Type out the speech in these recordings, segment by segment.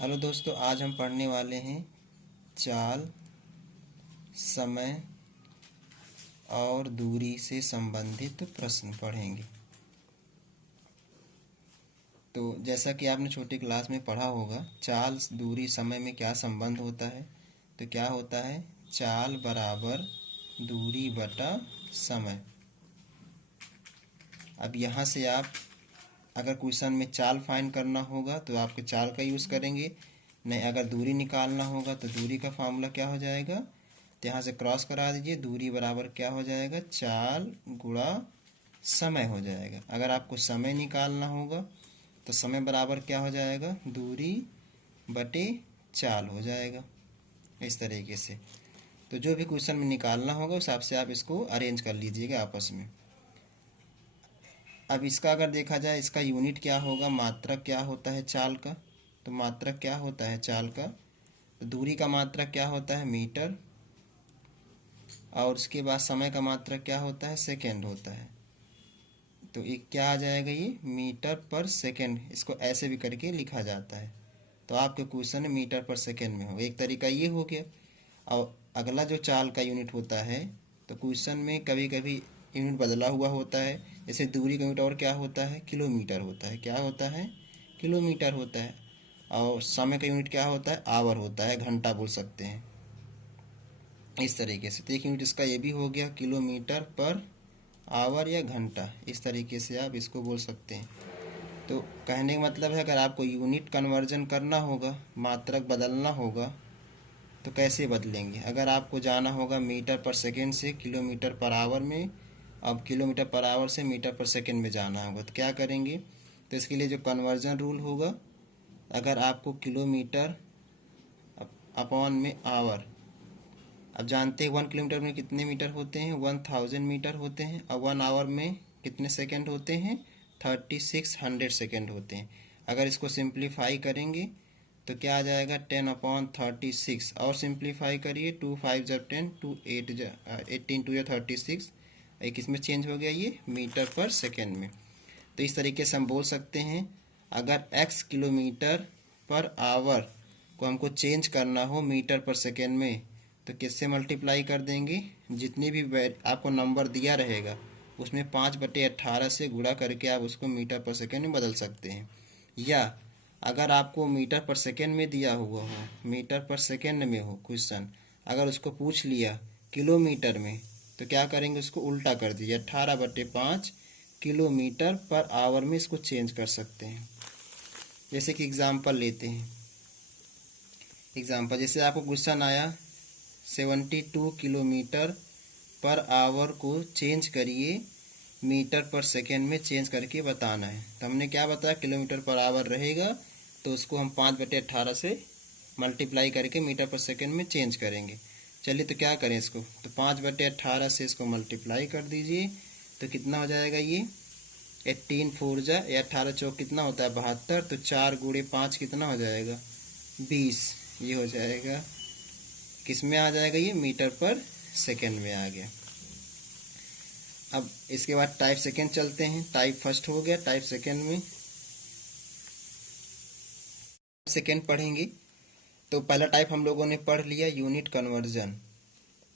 Hello दोस्तों, आज हम पढ़ने वाले हैं चाल, समय और दूरी से संबंधित प्रश्न पढ़ेंगे। तो जैसा कि आपने छोटी क्लास में पढ़ा होगा, चाल, दूरी, समय में क्या संबंध होता है। तो क्या होता है, चाल बराबर दूरी बटा समय। अब यहाँ से आप अगर क्वेश्चन में चाल फाइंड करना होगा तो आपके चाल का यूज़ करेंगे, नहीं अगर दूरी निकालना होगा तो दूरी का फार्मूला क्या हो जाएगा, तो यहाँ से क्रॉस करा दीजिए। दूरी बराबर क्या हो जाएगा, चाल गुणा समय हो जाएगा। अगर आपको समय निकालना होगा तो समय बराबर क्या हो जाएगा, दूरी बटे चाल हो जाएगा। इस तरीके से तो जो भी क्वेश्चन में निकालना होगा उस हिसाब से आप इसको अरेंज कर लीजिएगा आपस में। अब इसका अगर देखा जाए, इसका यूनिट क्या होगा, मात्रक क्या होता है चाल का। तो मात्रक क्या होता है चाल का, तो दूरी का मात्रक क्या होता है, मीटर, और उसके बाद समय का मात्रक क्या होता है, सेकेंड होता है। तो ये क्या आ जाएगा, ये मीटर पर सेकेंड। इसको ऐसे भी करके लिखा जाता है। तो आपके क्वेश्चन मीटर पर सेकेंड में हो, एक तरीका ये हो गया। और अगला जो चाल का यूनिट होता है, तो क्वेश्चन में कभी कभी यूनिट बदला हुआ होता है। जैसे दूरी का यूनिट और क्या होता है, किलोमीटर होता है। क्या होता है, किलोमीटर होता है। और समय का यूनिट क्या होता है, आवर होता है, घंटा बोल सकते हैं। इस तरीके से तो एक यूनिट इसका ये भी हो गया, किलोमीटर पर आवर या घंटा। इस तरीके से आप इसको बोल सकते हैं। तो कहने का मतलब है, अगर आपको यूनिट कन्वर्जन करना होगा, मात्रक बदलना होगा, तो कैसे बदलेंगे। अगर आपको जाना होगा मीटर पर सेकेंड से किलोमीटर पर आवर में, अब किलोमीटर पर आवर से मीटर पर सेकेंड में जाना होगा, तो क्या करेंगे। तो इसके लिए जो कन्वर्जन रूल होगा, अगर आपको किलोमीटर अपॉन में आवर, अब जानते हैं 1 किलोमीटर में कितने मीटर होते हैं, 1000 मीटर होते हैं। और 1 आवर में कितने सेकेंड होते हैं, 3600 सेकेंड होते हैं। अगर इसको सिंप्लीफाई करेंगे तो क्या आ जाएगा, 10/36। और सिंप्लीफाई करिए, 2 5 जब 10, 2 8 18 2 36, एक इसमें चेंज हो गया ये मीटर पर सेकेंड में। तो इस तरीके से हम बोल सकते हैं, अगर x किलोमीटर पर आवर को हमको चेंज करना हो मीटर पर सेकेंड में, तो किससे मल्टीप्लाई कर देंगे, जितनी भी आपको नंबर दिया रहेगा उसमें 5/18 से गुणा करके आप उसको मीटर पर सेकेंड में बदल सकते हैं। या अगर आपको मीटर पर सेकेंड में दिया हुआ हो, मीटर पर सेकेंड में हो क्वेश्चन, अगर उसको पूछ लिया किलोमीटर में, तो क्या करेंगे, उसको उल्टा कर दीजिए, 18/5 किलोमीटर पर आवर में इसको चेंज कर सकते हैं। जैसे कि एग्जांपल लेते हैं, एग्जांपल जैसे आपको क्वेश्चन आया 72 किलोमीटर पर आवर को चेंज करिए मीटर पर सेकेंड में चेंज करके बताना है। तो हमने क्या बताया, किलोमीटर पर आवर रहेगा तो उसको हम 5/18 से मल्टीप्लाई करके मीटर पर सेकेंड में चेंज करेंगे। चलिए तो क्या करें इसको, तो 5/18 से इसको मल्टीप्लाई कर दीजिए। तो कितना हो जाएगा ये, 18 4 जा या 18 चौक कितना होता है, 72। तो 4 गुणे 5 कितना हो जाएगा, 20। ये हो जाएगा, किस में आ जाएगा, ये मीटर पर सेकेंड में आ गया। अब इसके बाद टाइप सेकेंड चलते हैं। टाइप फर्स्ट हो गया, टाइप सेकेंड में सेकेंड पढ़ेंगे। तो पहला टाइप हम लोगों ने पढ़ लिया, यूनिट कन्वर्जन,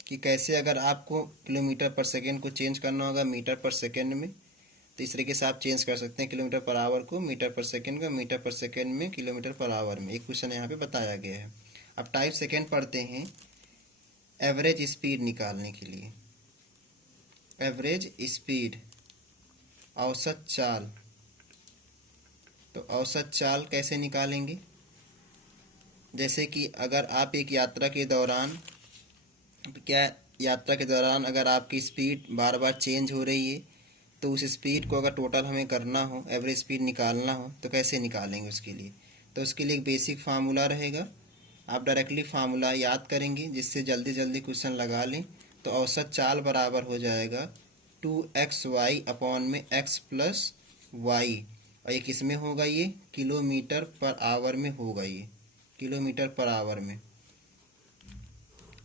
कि कैसे अगर आपको किलोमीटर पर सेकेंड को चेंज करना होगा मीटर पर सेकेंड में, तो इस तरीके से आप चेंज कर सकते हैं किलोमीटर पर आवर को मीटर पर सेकेंड में, मीटर पर सेकेंड में किलोमीटर पर आवर में। एक क्वेश्चन यहाँ पे बताया गया है। अब टाइप सेकेंड पढ़ते हैं, एवरेज स्पीड निकालने के लिए। एवरेज स्पीड, औसत चाल। तो औसत चाल कैसे निकालेंगे, जैसे कि अगर आप एक यात्रा के दौरान, क्या यात्रा के दौरान अगर आपकी स्पीड बार बार चेंज हो रही है, तो उस स्पीड को अगर टोटल हमें करना हो, एवरेज स्पीड निकालना हो, तो कैसे निकालेंगे उसके लिए। तो उसके लिए एक बेसिक फार्मूला रहेगा, आप डायरेक्टली फार्मूला याद करेंगे जिससे जल्दी जल्दी क्वेश्चन लगा लें। तो औसत चाल बराबर हो जाएगा 2xy अपॉन में x प्लस वाई। और ये किस में होगा, ये किलोमीटर पर आवर में होगा, ये किलोमीटर पर आवर में।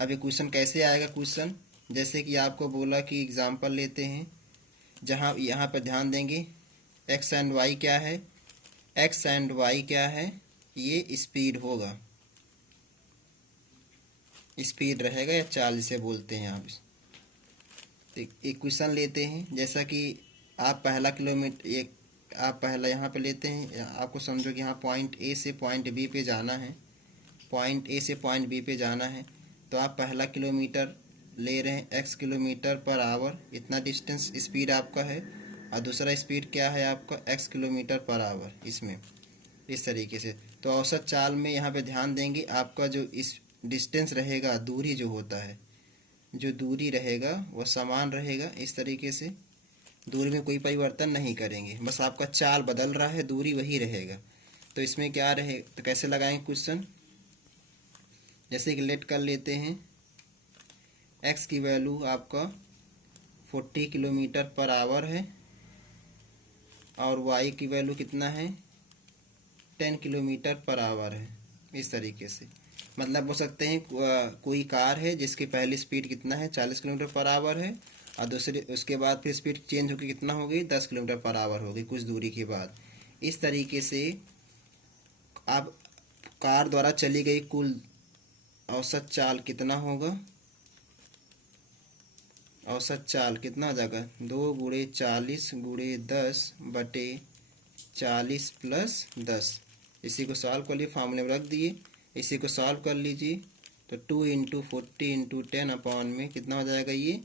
अब ये क्वेश्चन कैसे आएगा, क्वेश्चन जैसे कि आपको बोला कि एग्जांपल लेते हैं, जहाँ यहाँ पर ध्यान देंगे, एक्स एंड वाई क्या है, एक्स एंड वाई क्या है, ये स्पीड होगा, स्पीड रहेगा या चाल जिसे बोलते हैं आप। तो एक क्वेश्चन लेते हैं, जैसा कि आप पहला किलोमीटर एक आप पहला यहाँ पे लेते हैं, आपको समझो कि यहाँ पॉइंट ए से पॉइंट बी पे जाना है, पॉइंट ए से पॉइंट बी पे जाना है। तो आप पहला किलोमीटर ले रहे हैं x किलोमीटर पर आवर, इतना डिस्टेंस स्पीड आपका है, और दूसरा स्पीड क्या है आपका x किलोमीटर पर आवर इसमें, इस तरीके से। तो औसत चाल में यहाँ पे ध्यान देंगे, आपका जो इस डिस्टेंस रहेगा, दूरी जो होता है, जो दूरी रहेगा वह समान रहेगा इस तरीके से, दूरी में कोई परिवर्तन नहीं करेंगे, बस आपका चाल बदल रहा है, दूरी वही रहेगा। तो इसमें क्या रहे, तो कैसे लगाएंगे क्वेश्चन, जैसे कि लेट कर लेते हैं x की वैल्यू आपका 40 किलोमीटर पर आवर है और y की वैल्यू कितना है 10 किलोमीटर पर आवर है, इस तरीके से। मतलब बोल सकते हैं कोई कार है जिसकी पहली स्पीड कितना है 40 किलोमीटर पर आवर है, और दूसरी उसके बाद फिर स्पीड चेंज होकर कितना हो गई 10 किलोमीटर पर आवर हो गई कुछ दूरी के बाद। इस तरीके से आप कार द्वारा चली गई कुल औसत चाल कितना होगा, औसत चाल कितना हो जाएगा 2 गुणे 40 गुणे 10 बटे 40 प्लस 10। इसी को सॉल्व कर लिए, फार्मूले में रख दिए, इसी को सॉल्व कर लीजिए। तो 2 इंटू 40 इंटू 10 अपॉन में कितना हो जाएगा, ये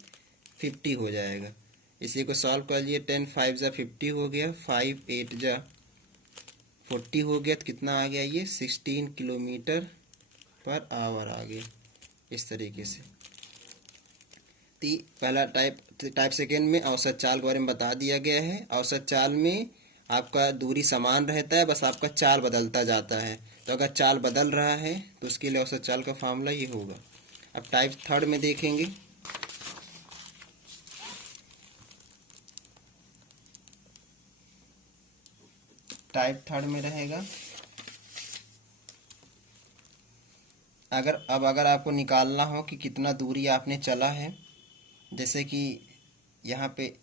50 हो जाएगा। इसी को सॉल्व कर लिए, 10 5 जा 50 हो गया, 5 8 जा 40 हो गया, तो कितना आ गया ये 16 किलोमीटर पर आवर आ गया, इस तरीके से। पहला टाइप सेकेंड में औसत चाल के बारे में बता दिया गया है। औसत चाल में आपका दूरी समान रहता है, बस आपका चाल बदलता जाता है। तो अगर चाल बदल रहा है तो उसके लिए औसत चाल का फार्मूला ये होगा। अब टाइप थर्ड में देखेंगे, टाइप थर्ड में रहेगा अगर आपको निकालना हो कि कितना दूरी आपने चला है, जैसे कि यहाँ पे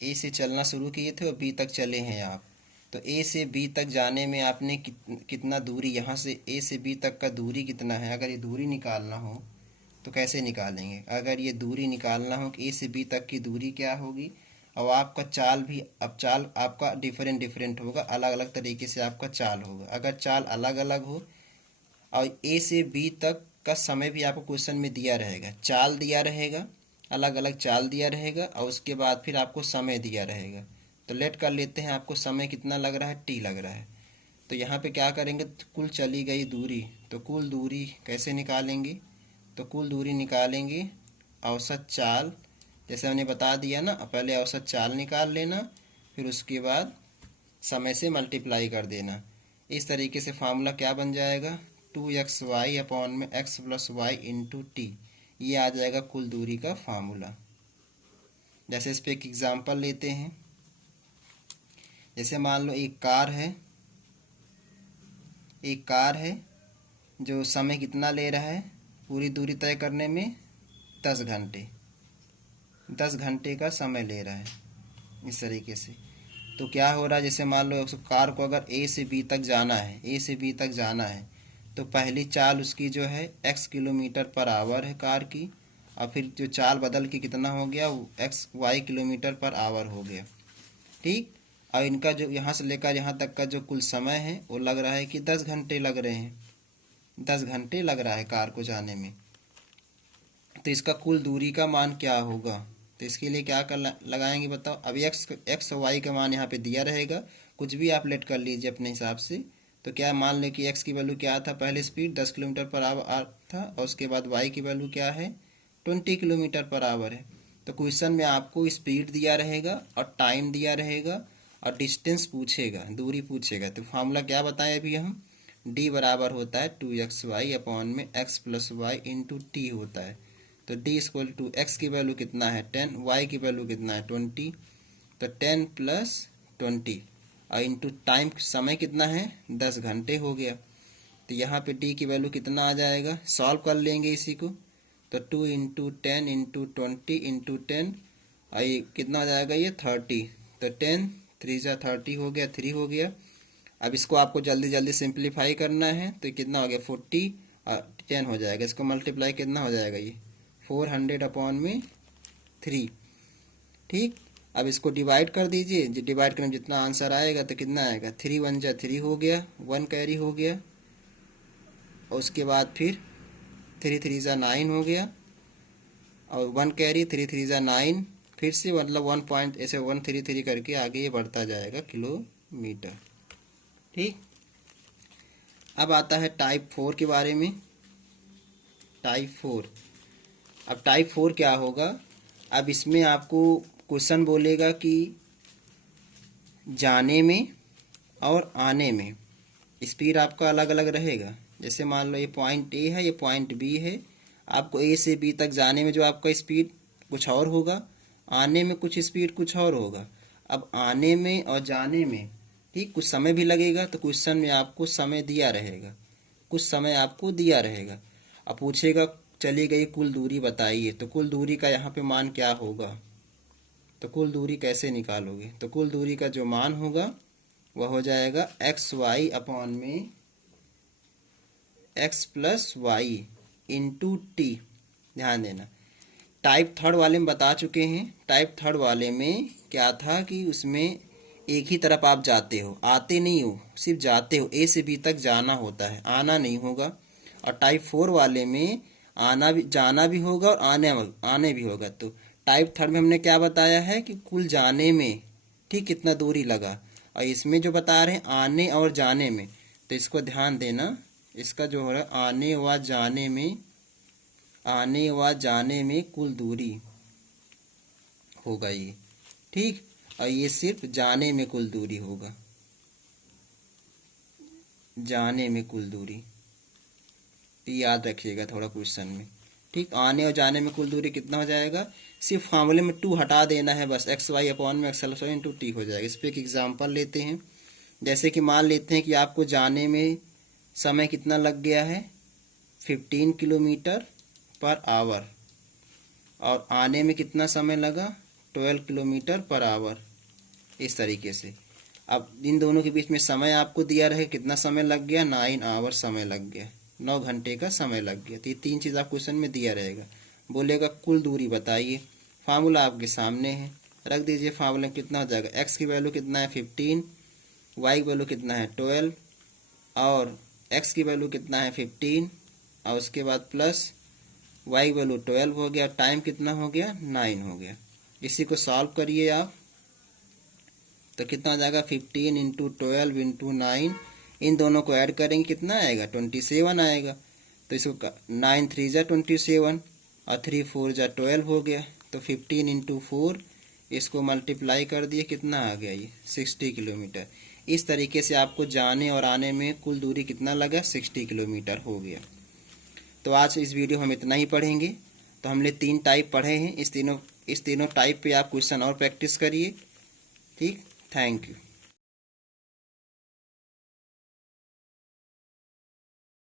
ए से चलना शुरू किए थे और बी तक चले हैं आप, तो ए से बी तक जाने में आपने कितना दूरी, यहाँ से ए से बी तक का दूरी कितना है, अगर ये दूरी निकालना हो तो कैसे निकालेंगे। अगर ये दूरी निकालना हो कि ए से बी तक की दूरी क्या होगी, और आपका चाल भी, अब चाल आपका डिफरेंट होगा, अलग अलग तरीके से आपका चाल होगा। अगर चाल अलग अलग हो और ए से बी तक का समय भी आपको क्वेश्चन में दिया रहेगा, चाल दिया रहेगा, अलग अलग चाल दिया रहेगा, और उसके बाद फिर आपको समय दिया रहेगा। तो लेट कर लेते हैं, आपको समय कितना लग रहा है, टी लग रहा है। तो यहाँ पे क्या करेंगे, कुल चली गई दूरी, तो कुल दूरी कैसे निकालेंगे, तो कुल दूरी निकालेंगे औसत चाल, जैसे हमने बता दिया ना, पहले औसत चाल निकाल लेना, फिर उसके बाद समय से मल्टीप्लाई कर देना। इस तरीके से फार्मूला क्या बन जाएगा, 2xy अपॉन में x plus y into t, ये आ जाएगा कुल दूरी का फार्मूला। जैसे इस पे एक एग्जांपल लेते हैं, जैसे मान लो एक कार है जो समय कितना ले रहा है पूरी दूरी तय करने में, 10 घंटे, 10 घंटे का समय ले रहा है इस तरीके से। तो क्या हो रहा है, जैसे मान लो कार को अगर ए से बी तक जाना है, ए से बी तक जाना है, तो पहली चाल उसकी जो है x किलोमीटर पर आवर है कार की, और फिर जो चाल बदल के कितना हो गया, y किलोमीटर पर आवर हो गया, ठीक। और इनका जो यहाँ से लेकर यहाँ तक का जो कुल समय है वो लग रहा है कि 10 घंटे लग रहे हैं, 10 घंटे लग रहा है कार को जाने में। तो इसका कुल दूरी का मान क्या होगा, तो इसके लिए क्या कर लगाएंगे बताओ। अब एक्स और वाई का मान यहाँ पे दिया रहेगा, कुछ भी आप लेट कर लीजिए अपने हिसाब से। तो क्या मान लें कि एक्स की वैल्यू क्या था, पहले स्पीड 10 किलोमीटर पर आवर था, और उसके बाद वाई की वैल्यू क्या है 20 किलोमीटर पर आवर है। तो क्वेश्चन में आपको स्पीड दिया रहेगा और टाइम दिया रहेगा और डिस्टेंस पूछेगा, दूरी पूछेगा। तो फार्मूला क्या बताएं अभी हम, डी बराबर होता है 2xy अपॉन में x plus y into t होता है। तो d इक्वल टू एक्स की वैल्यू कितना है 10, y की वैल्यू कितना है 20, तो 10 प्लस 20 और इंटू टाइम समय कितना है 10 घंटे हो गया। तो यहाँ पे d की वैल्यू कितना आ जाएगा, सॉल्व कर लेंगे इसी को। तो 2 इंटू 10 इंटू 20 इंटू 10 और ये कितना हो जाएगा ये 30। तो 10 3 जा 30 हो गया, 3 हो गया, अब इसको आपको जल्दी जल्दी सिंप्लीफाई करना है, तो कितना हो गया 40 और 10 हो जाएगा। इसको मल्टीप्लाई कितना हो जाएगा, ये 400 अपॉन में 3। ठीक, अब इसको डिवाइड कर दीजिए, डिवाइड करने में जितना आंसर आएगा तो कितना आएगा, 3 1 जा 3 हो गया, 1 कैरी हो गया, और उसके बाद फिर 3 3 जा 9 हो गया, और 1 कैरी, 3 3 जा 9, फिर से मतलब 1 पॉइंट ऐसे 133 करके आगे ये बढ़ता जाएगा किलोमीटर। ठीक, अब आता है टाइप 4 के बारे में। टाइप 4, अब टाइप 4 क्या होगा, अब इसमें आपको क्वेश्चन बोलेगा कि जाने में और आने में स्पीड आपका अलग अलग रहेगा। जैसे मान लो ये पॉइंट ए है, ये पॉइंट बी है, आपको ए से बी तक जाने में जो आपका स्पीड कुछ और होगा, आने में कुछ स्पीड कुछ और होगा। अब आने में और जाने में ठीक कुछ समय भी लगेगा, तो क्वेश्चन में आपको समय दिया रहेगा, कुछ समय आपको दिया रहेगा। अब पूछेगा चली गई कुल दूरी बताइए, तो कुल दूरी का यहाँ पे मान क्या होगा, तो कुल दूरी कैसे निकालोगे, तो कुल दूरी का जो मान होगा वह हो जाएगा एक्स वाई अपॉन में x plus y into t. ध्यान देना, टाइप थर्ड वाले में बता चुके हैं। टाइप थर्ड वाले में क्या था कि उसमें एक ही तरफ आप जाते हो, आते नहीं हो, सिर्फ जाते हो, ए से बी तक जाना होता है, आना नहीं होगा। और टाइप 4 वाले में आना भी, जाना भी होगा और आने भी होगा। तो टाइप थर्ड में हमने क्या बताया है कि कुल जाने में ठीक कितना दूरी लगा, और इसमें जो बता रहे हैं आने और जाने में, तो इसको ध्यान देना, इसका जो हो रहा है आने व जाने में, आने व जाने में कुल दूरी होगा ये। ठीक, और ये सिर्फ जाने में कुल दूरी होगा, जाने में कुल दूरी, तो याद रखिएगा थोड़ा क्वेश्चन में। ठीक, आने और जाने में कुल दूरी कितना हो जाएगा, सिर्फ फार्मूले में 2 हटा देना है बस, एक्स वाई अपॉन में x plus y into t हो जाएगा। इस पर एक एग्जाम्पल लेते हैं। जैसे कि मान लेते हैं कि आपको जाने में समय कितना लग गया है 15 किलोमीटर पर आवर, और आने में कितना समय लगा 12 किलोमीटर पर आवर। इस तरीके से अब इन दोनों के बीच में समय आपको दिया रहे, कितना समय लग गया 9 आवर समय लग गया, 9 घंटे का समय लग गया। तो ये 3 चीज़ आप क्वेश्चन में दिया रहेगा। बोलेगा कुल दूरी बताइए, फार्मूला आपके सामने है, रख दीजिए। फार्मूला कितना हो जाएगा, एक्स की वैल्यू कितना है 15, वाई की वैल्यू कितना है 12, और एक्स की वैल्यू कितना है 15, और उसके बाद प्लस वाई की वैल्यू 12 हो गया, टाइम कितना हो गया 9 हो गया। इसी को सॉल्व करिए आप, तो कितना आ जाएगा 15 इंटू 12 इंटू 9, इन दोनों को ऐड करेंगे कितना आएगा 27 आएगा। तो इसको 9 3 जा 27 और 3 4 जा 12 हो गया, तो 15 इंटू 4 इसको मल्टीप्लाई कर दिए, कितना आ गया ये 60 किलोमीटर। इस तरीके से आपको जाने और आने में कुल दूरी कितना लगा 60 किलोमीटर हो गया। तो आज इस वीडियो हम इतना ही पढ़ेंगे। तो हमने 3 टाइप पढ़े हैं, इस तीनों टाइप पे आप क्वेश्चन और प्रैक्टिस करिए। ठीक, थैंक यू।